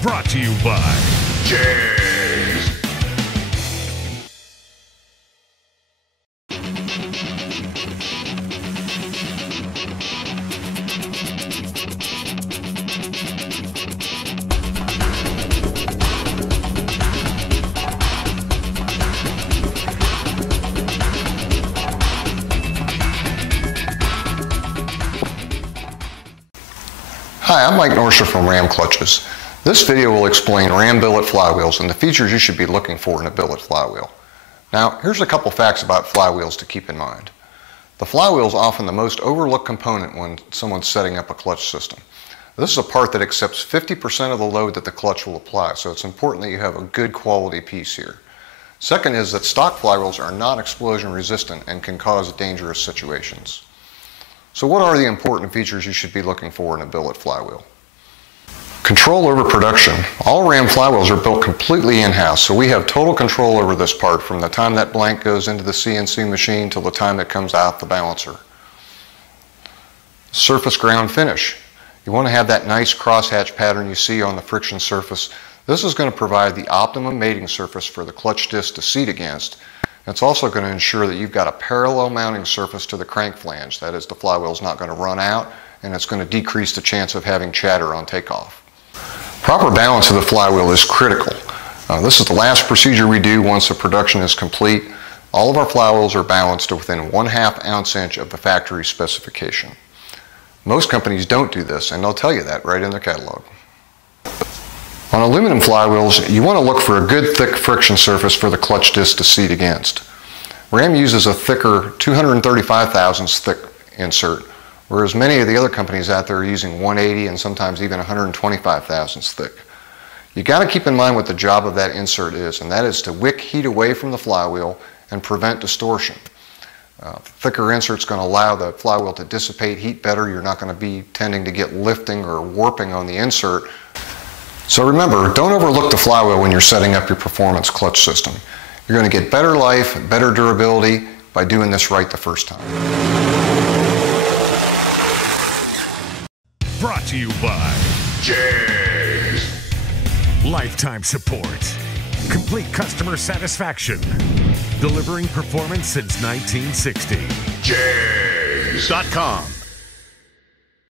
Brought to you by JEGS. Hi, I'm Mike Norsha from Ram Clutches. This video will explain Ram billet flywheels and the features you should be looking for in a billet flywheel. Now, here's a couple facts about flywheels to keep in mind. The flywheel is often the most overlooked component when someone's setting up a clutch system. This is a part that accepts 50% of the load that the clutch will apply, so it's important that you have a good quality piece here. Second is that stock flywheels are not explosion resistant and can cause dangerous situations. So what are the important features you should be looking for in a billet flywheel? Control over production. All Ram flywheels are built completely in-house, so we have total control over this part from the time that blank goes into the CNC machine till the time it comes out the balancer. Surface ground finish. You want to have that nice crosshatch pattern you see on the friction surface. This is going to provide the optimum mating surface for the clutch disc to seat against. It's also going to ensure that you've got a parallel mounting surface to the crank flange. That is, the flywheel is not going to run out, and it's going to decrease the chance of having chatter on takeoff. Proper balance of the flywheel is critical. This is the last procedure we do once the production is complete. All of our flywheels are balanced to within 1/2 ounce inch of the factory specification. Most companies don't do this, and they'll tell you that right in their catalog. On aluminum flywheels, you want to look for a good thick friction surface for the clutch disc to seat against. Ram uses a thicker 235 thousandths thick insert, whereas many of the other companies out there are using 180 and sometimes even 125 thousandths thick. You got to keep in mind what the job of that insert is, and that is to wick heat away from the flywheel and prevent distortion. The thicker insert is going to allow the flywheel to dissipate heat better. You're not going to be tending to get lifting or warping on the insert. So remember, don't overlook the flywheel when you're setting up your performance clutch system. You're going to get better life, better durability by doing this right the first time. Brought to you by JEGS. Lifetime support. Complete customer satisfaction. Delivering performance since 1960. JEGS.com.